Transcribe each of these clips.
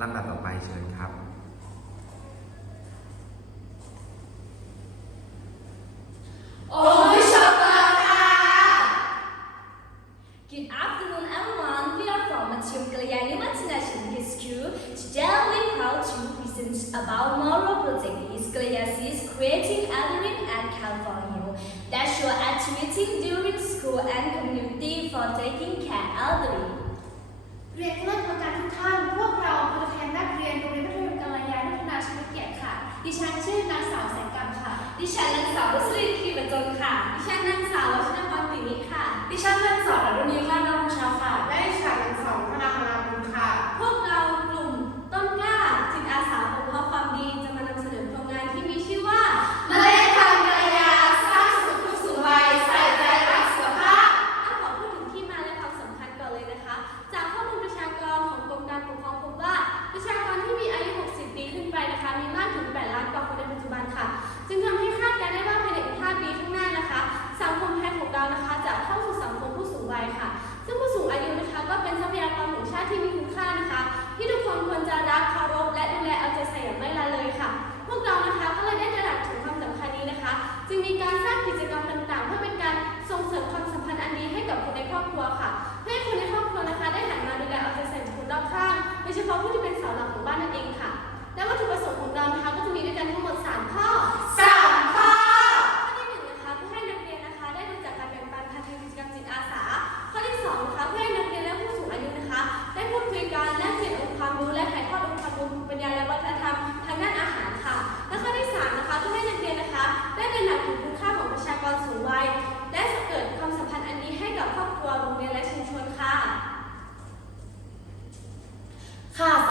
ลำดับต่อไปเชิญครับ โอ้ยชอบมากค่ะ Good afternoon everyone. We are from Matyum Kalyani International High School. Today we're proud to present about moral project is Kalyasis creating gathering at California that show activity during school and community for taking care elderly. เรียนเลิศประการทุกท่า ดิฉันนางสาววัชรีคีบรรจงค่ะ ดิฉันนางสาววัชนพรปินิค่ะ ดิฉัน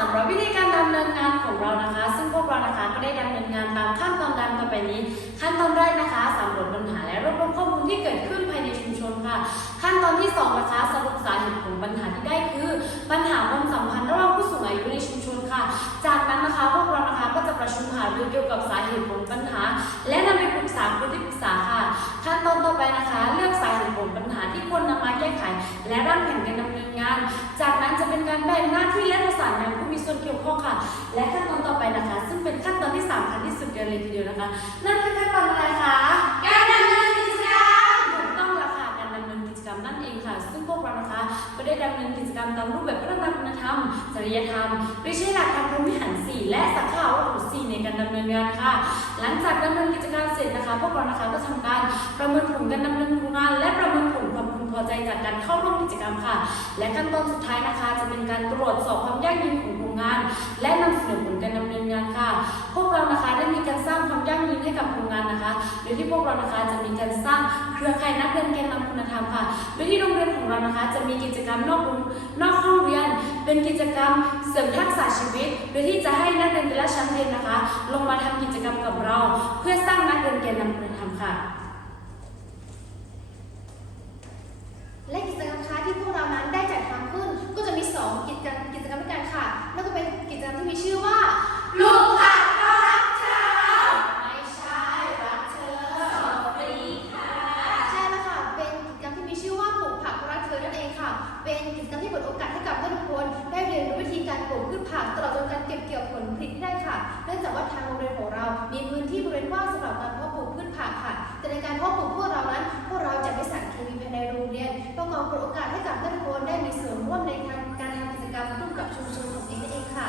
ำหรับวิธีการดำเนินงานของเรานะคะ ซึ่งพวกเรานะคะก็ได้ดำเนินงานตามขั้นตอนดังต่อไปนี้ ขั้นตอนแรกนะคะสำรวจปัญหาและรวบรวมข้อมูลที่เกิดขึ้นภายในชุมชนค่ะ ขั้นตอนที่สองนะคะสรุปสาเหตุของปัญหาที่ได้คือ ปัญหาความสัมพันธ์ระหว่างผู้สูงอายุในชุมชนค่ะ จากนั้นนะคะพวกเรานะคะก็จะประชุมหารือเกี่ยวกับสาเหตุของปัญหา และนำไปปรึกษาผู้ที่ปรึกษาค่ะ ขั้นตอนต่อไปนะคะ เลือกสาเหตุของปัญหาที่ควรนำมาแก้ไข และร่างแผนการดำเนินงาน จากนั้นจะเป็นการแบ่งหน้าที่และ สานงานผู้มีส่วนเกี่ยวข้องค่ะ และขั้นตอนต่อไปนะคะ ซึ่งเป็นขั้นตอนที่สำคัญที่สุดเลยทีเดียวนะคะ นั่นคือขั้นตอนอะไรคะ การดำเนินกิจกรรมถูกต้องแล้วค่ะการดำเนินกิจกรรมนั่นเองค่ะ ซึ่งพวกเรานะคะก็ได้ดำเนินกิจกรรมตามรูปแบบพัฒนาคุณธรรม จริยธรรมโดยใช้หลักการพรหมวิหารสี่และสักขาวัตถุสี่ในการดำเนินงานค่ะ หลังจากดำเนินกิจกรรมเสร็จนะคะ พวกเรานะคะก็ทำการประเมินผลการดำเนินงาน และประเมินผลความพึงพอใจจากการเข้าร่วมกิจกรรมค่ะ และขั้นตอนสุดท้ายนะคะ จะเป็นการตรวจสอบความยั่งยืนของโครงงาน และนำเสนอผลการดำเนินงานค่ะ พวกเรานะคะได้มีการสร้างความยั่งยืนให้กับโครงงานนะคะ โดยที่พวกเรานะคะจะมีการสร้างเครือข่ายนักเรียนแกนนำคุณธรรมค่ะ โดยที่โรงเรียนของเรานะคะ จะมีกิจกรรมนอกโรงนอกห้องเรียน เป็นกิจกรรมเสริมทักษะชีวิต โดยที่จะให้นักเรียนแต่ละชั้นเรียนนะคะ ลงมาทำกิจกรรมกับเรา ร้างนักเรียนแกนนำค่ะ และกิจกรรมค้าที่พวกเรานั้นได้จัดทำขึ้น ก็จะมี 2 กิจกรรมกิจกรรมด้วยกันค่ะ นั่นก็เป็นกิจกรรมที่มีชื่อว่า ลูกผักก็รักเธอไม่ใช่รักเธอฟรีค่ะ ใช่แล้วค่ะ เป็นกิจกรรมที่มีชื่อว่าปลูกผักรักเธอนั่นเองค่ะ เป็นกิจกรรมที่เปิดโอกาสให้กับทุกคนได้เรียนรู้วิธีการปลูกพืชผักตลอดจนการเก็บเกี่ยวผลผลิตที่ได้ค่ะ เนื่องจากว่าทางโรงเรียนของเรา มีพื้นที่บริเวณกว้าง การพาะปลูกพวกเรานั้น พวกเราจะไม่สารเคมีภายในโรงเรียนประกอบเปิดโอกาสให้กับทุกคนได้มีส่วนร่วมในการการทำกิจกรรมร่วมกับชุมชนของเองนั่นเองค่ะ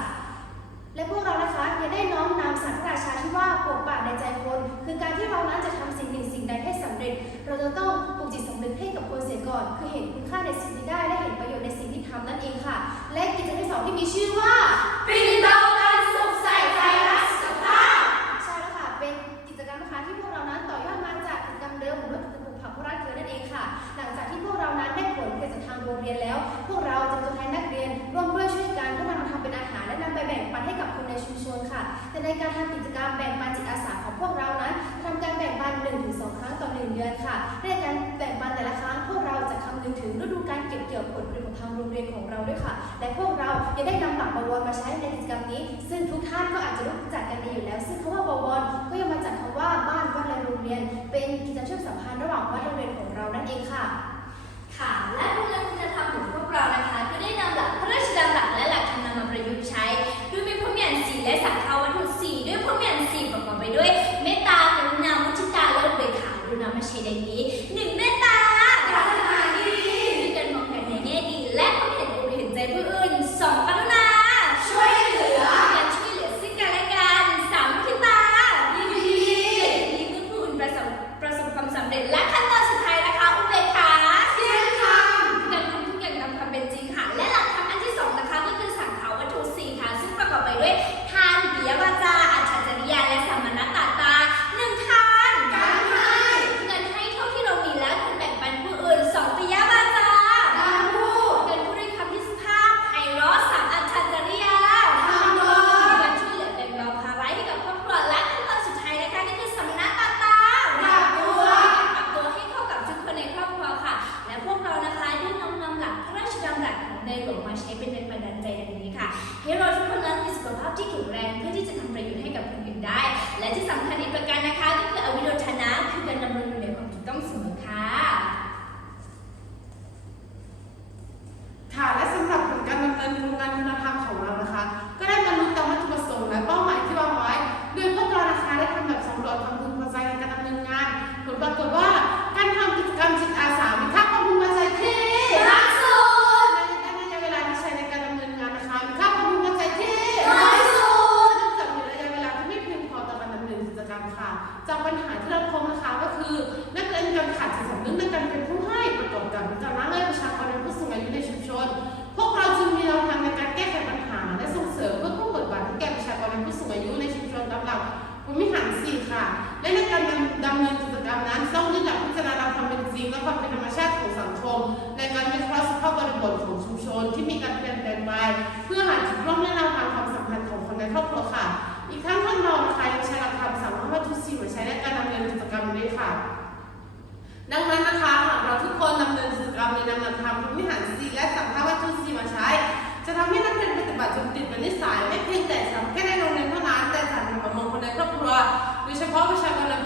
และพวกเรานะคะยังได้น้อมนำสารพระราชาที่ว่าปกป่าในใจคนคือการที่เรานั้นจะทำสิ่งหนึ่งสิ่งใดให้สำเร็จ เราจะต้องปลูกจิตสำนึกให้กับคนเสียก่อน คือเห็นคุณค่าในสิ่งที่ได้และเห็นประโยชน์ในสิ่งที่ทำนั่นเองค่ะ และกิจกรรมที่สองที่มีชื่อว่าปิ่นตา ในการทำกิจกรรมแบ่งปันจิตอาสาของพวกเรานั้นทำการแบ่งปัน1นถึงสครั้งต่อ 1 เดือนค่ะ ในการแบ่งปันแต่ละครั้งพวกเราจะคำนึงถึงฤดูการเก็บเกี่ยวผลผลิตของทางโรงเรียนของเราด้วยค่ะ และพวกเรายังได้นำหลักบวรมาใช้ในกิจกรรมนี้ ซึ่งทุกท่านก็อาจจะรู้จักกันดีอยู่แล้ว ซึ่งคำว่าบวรก็ยังมาจากคำว่าบ้านวัดและโรงเรียน เป็นกิจกรรมเชื่อมสัมพันธ์ระหว่างวัดโรงเรียนของเรานั่นเองค่ะ ค่ะ และโรงเรียนคุณธรรมของพวกเรา ขาดจิตสำนึกในการเป็นผู้ให้ประกอบกับการละเลยประชากรในผู้สูงอายุในชุมชน พวกเราจึงมีแนวทางในการแก้ไขปัญหา และส่งเสริมเพื่อเพิ่มบทบาทให้แก่ประชากรในผู้สูงอายุในชุมชนตามหลักภูมิหารสี่ค่ะ และในการดำเนินกิจกรรมนั้นต้องยึดหลักพิจารณาความเป็นจริงและความเป็นธรรมชาติของสังคม ในการวิเคราะห์สภาพบริบทของชุมชนที่มีการเปลี่ยนแปลงไปเพื่อหาจุดร่วมและแนวทางความสัมพันธ์ของคนในครอบครัวค่ะ อีกทั้งท่านรองนะคะยังใช้หลักธรรมสามารถวัตถุสี่มาใช้ในการดำเนินกิจกรรมด้วยค่ะ ดังนั้นนะคะหากเราทุกคนดำเนินกิจกรรมในนามหลักธรรมวิหารสีและสัมภาวัตถุสีมาใช้ จะทำให้นักเรียนปฏิบัติจนติดเป็นนิสัยไม่เพียงแต่สำแค่ในโรงเรียนเท่านั้นแต่สำหรับมงคนในครอบครัวโดยเฉพาะประชากรและ